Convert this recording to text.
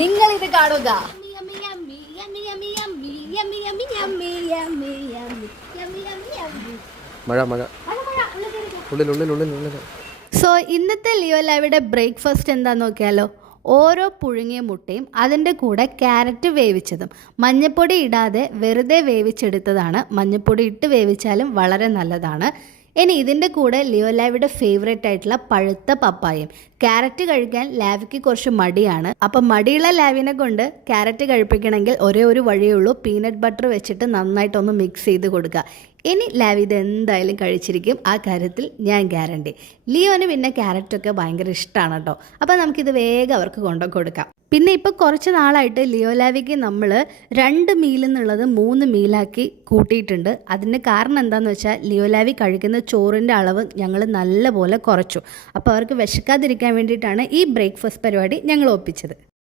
നിങ്ങൾ ഇത് കാണുക. മഴ മഴ ഉള്ളിൽ. സോ ഇന്നത്തെ ലിയോ ലൈവിയുടെ ബ്രേക്ക്ഫാസ്റ്റ് എന്താന്ന് നോക്കിയാലോ. ഓരോ പുഴുങ്ങിയ മുട്ടയും അതിൻ്റെ കൂടെ ക്യാരറ്റ് വേവിച്ചതും മഞ്ഞൾപ്പൊടി ഇടാതെ വെറുതെ വേവിച്ചെടുത്തതാണ്. മഞ്ഞൾപ്പൊടി ഇട്ട് വേവിച്ചാലും വളരെ നല്ലതാണ്. ഇനി ഇതിൻ്റെ കൂടെ ലിയോ ലാവിയുടെ ഫേവറേറ്റ് ആയിട്ടുള്ള പഴുത്ത പപ്പായയും. ക്യാരറ്റ് കഴിക്കാൻ ലാവിക്ക് കുറച്ച് മടിയാണ്. അപ്പം മടിയുള്ള ലാവിനെ കൊണ്ട് ക്യാരറ്റ് കഴിപ്പിക്കണമെങ്കിൽ ഒരേ ഒരു വഴിയേ ഉള്ളൂ, പീനട്ട് ബട്ടർ വെച്ചിട്ട് നന്നായിട്ടൊന്ന് മിക്സ് ചെയ്ത് കൊടുക്കുക. ഇനി ലാവി ഇത് എന്തായാലും കഴിച്ചിരിക്കും, ആ കാര്യത്തിൽ ഞാൻ ഗ്യാരണ്ടി. ലിയോന് പിന്നെ ക്യാരറ്റൊക്കെ ഭയങ്കര ഇഷ്ടമാണ് കേട്ടോ. അപ്പോൾ നമുക്കിത് വേഗം അവർക്ക് കൊണ്ടു കൊടുക്കാം. പിന്നെ ഇപ്പോൾ കുറച്ച് നാളായിട്ട് ലിയോ ലാവിക്ക് നമ്മൾ 2 മീൽ എന്നുള്ളത് 3 മീലാക്കി കൂട്ടിയിട്ടുണ്ട്. അതിൻ്റെ കാരണം എന്താണെന്ന് വെച്ചാൽ ലിയോ ലാവി കഴിക്കുന്ന ചോറിൻ്റെ അളവ് ഞങ്ങൾ നല്ലപോലെ കുറച്ചു. അപ്പോൾ അവർക്ക് വിശക്കാതിരിക്കാൻ വേണ്ടിയിട്ടാണ് ഈ ബ്രേക്ക്ഫാസ്റ്റ് പരിപാടി ഞങ്ങൾ ഒപ്പിച്ചത്.